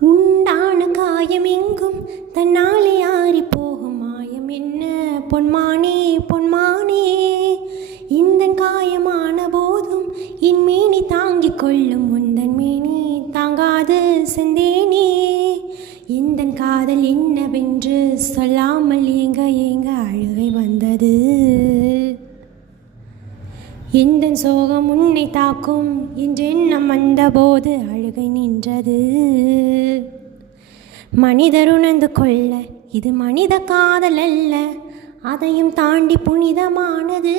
உண்டான காயம் எங்கும் தன்னாலே ஆறி போகும் மாயம் என்ன பொன்மானே பொன்மானே. இந்த காயமான போதும் என் மேனி தாங்கிக் கொள்ளும் உந்தன் மேனி தாங்காது செந்தேனே. இந்த காதல் என்னவென்று சொல்லாமல் ஏங்க ஏங்க அழுகை வந்தது. எந்த சோகம் உன்னை தாக்கும் என்றெண்ணம் வந்தபோது அழுகை நின்றது. மனிதர் உணர்ந்து கொள்ள இது மனித காதல் அல்ல, அதையும் தாண்டி புனிதமானது.